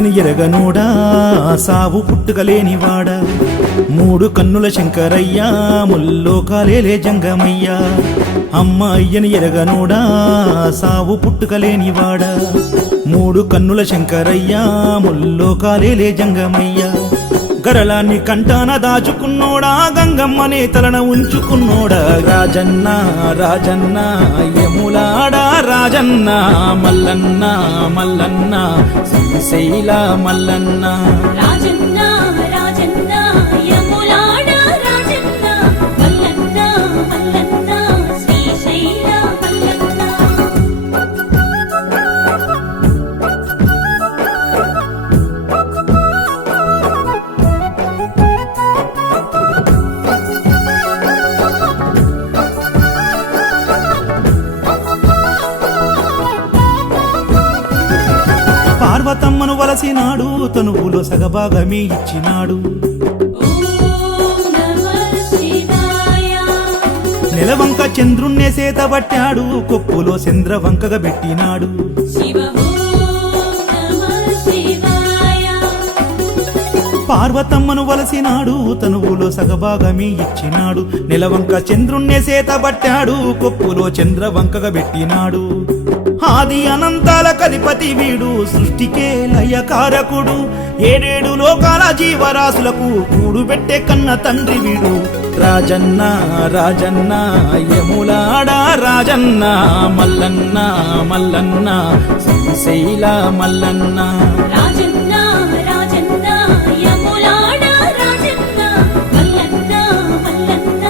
అయ్యని ఎరగనోడా సావు పుట్టుకలేనివాడా మూడు కన్నుల శంకరయ్యా ముల్లోకాలేలే జంగమయ్యా అమ్మ అయ్యని ఎరగనోడా సావు పుట్టుకలేనివాడా మూడు కన్నుల శంకరయ్యా ముల్లోకాలేలే జంగమయ్యా గరళాన్ని కంటాన దాచుకున్నోడా గంగమ్మనే తలన ఉంచుకున్నోడా రాజన్న రాజన్న యములాడా రాజన్న మల్లన్న మల్లన్న శ్రీశైల మల్లన్న రాజన్న రాజన్న యములాడా రాజన్న మల్లన్న మల్లన్న శ్రీశైల మల్లన్న పార్వతమ్మను వలసినాడు తనువులో సగభాగమే ఇచ్చినాడు ఓం నమః శివాయ నెలవంక చంద్రుణ్ణే సేతబట్టాడు కొప్పులో చంద్రవంకగా పెట్టినాడు శివ ఓం నమః శివాయ పార్వతమ్మను వలసినాడు తనువులో సగభాగమే ఇచ్చినాడు నెలవంక చంద్రుణ్ణే సేతబట్టాడు కొప్పులో చంద్రవంకగా పెట్టినాడు ఆది అనంతాల కధిపతి వీడు సృష్టికే లయకారకుడు ఏడేడు లోకాల జీవరాశులకు కూడు పెట్టే కన్న తండ్రి వీడు రాజన్న రాజన్న యములాడా రాజన్న మల్లన్న మల్లన్న శ్రీశైల మల్లన్న రాజన్న రాజన్న యములాడా రాజన్న మల్లన్న మల్లన్న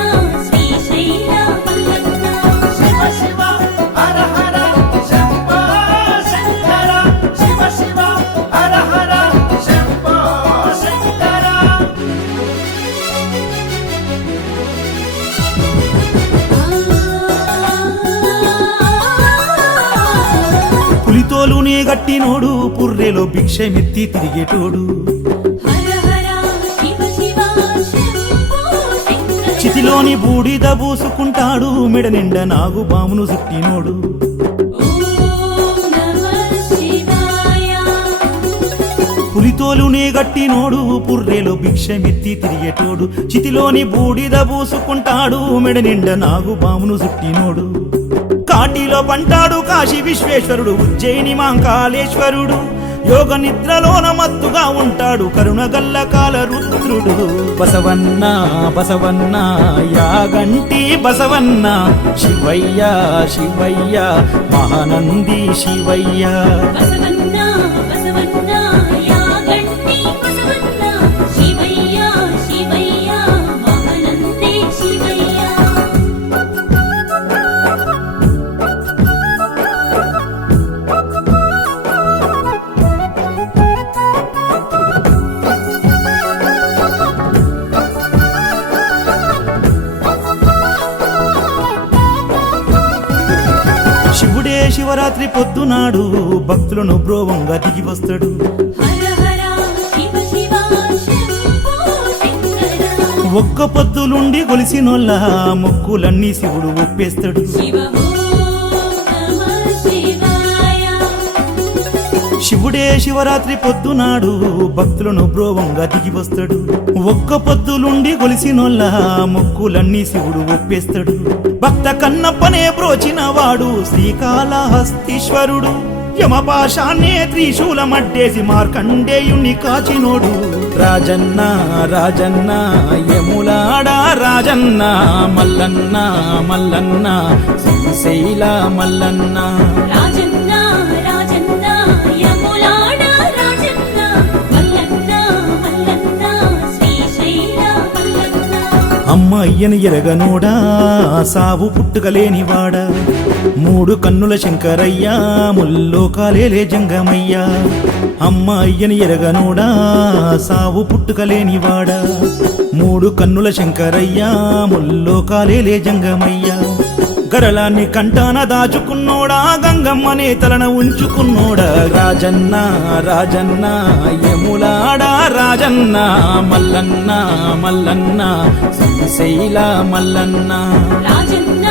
శ్రీశైల మల్లన్న శివ శివ హర హర శంభో శంకర శివ శివ హర హర శంభో శంకర పులితోలునే గట్టినోడు పుర్రెలో భిక్షమెత్తి తిరిగేటోడు హర హర శివ శివ శంభో శంకర చితిలోని బూడిద పూసుకుంటాడు మెడ నిండా నాగు బామును చుట్టినోడు ఓం నమః శివాయ పులితోలునే గట్టినోడు పుర్రెలో భిక్షమెత్తి తిరిగేటోడు చితిలోని బూడిద పూసుకుంటాడు మెడ నిండా నాగు బామును చుట్టినోడు కాటిలో పంటాడు కాశీ విశ్వేశ్వరుడు ఉజ్జయిని మాంకాళేశ్వరుడు యోగ నిద్రలోన మత్తుగా ఉంటాడు కరుణగల్ల కాల రుద్రుడు బసవన్న బసవన్న యాగంటి బసవన్న శివయ్య శివయ్య మహానంది శివయ్య బసవన్న బసవన్న యాగంటి బసవన్న శివయ్య శివయ్య మహానంది శివయ్య శివుడే శివరాత్రి పొద్దునాడు భక్తులను బ్రోవంగా దిగి వస్తాడు హర హర శివ శివ శంభో శంకర ఒక్క పొద్దులుండి గొలిసినోళ్ళ మొక్కులన్నీ శివుడు ఒప్పేస్తాడు శివ ఓం నమః శివాయ శివుడే శివరాత్రి పొద్దునాడు భక్తులను బ్రోవంగా దిగి వస్తాడు ఒక్క పొద్దులుండి గొలిసినోళ్ళ మొక్కులన్నీ శివుడు ఒప్పేస్తాడు భక్త కన్నప్పనే బ్రోచిన వాడు శ్రీకాళహస్తీశ్వరుడు యమపాశాన్నే త్రిశూలమడ్డేసి మార్కండేయుణ్ణి కాచినోడు రాజన్న రాజన్న యములాడా రాజన్న మల్లన్న మల్లన్న శ్రీశైల మల్లన్న రాజన్న రాజన్న యములాడా రాజన్న మల్లన్న మల్లన్న శ్రీశైల మల్లన్న అమ్మ అయ్యని ఎరగనోడా సావు పుట్టుకలేనివాడా మూడు కన్నుల శంకరయ్యా ముల్లోకాలేలే జంగమయ్యా అమ్మ అయ్యని ఎరగనోడా సావు పుట్టుకలేనివాడా మూడు కన్నుల శంకరయ్యా ముల్లోకాలేలే జంగమయ్యా గరళాన్ని కంటాన దాచుకున్నోడా గంగమ్మనే తలన ఉంచుకున్నోడా రాజన్న రాజన్న యములాడా రాజన్న మల్లన్న మల్లన్న శ్రీశైల మల్లన్న రాజన్న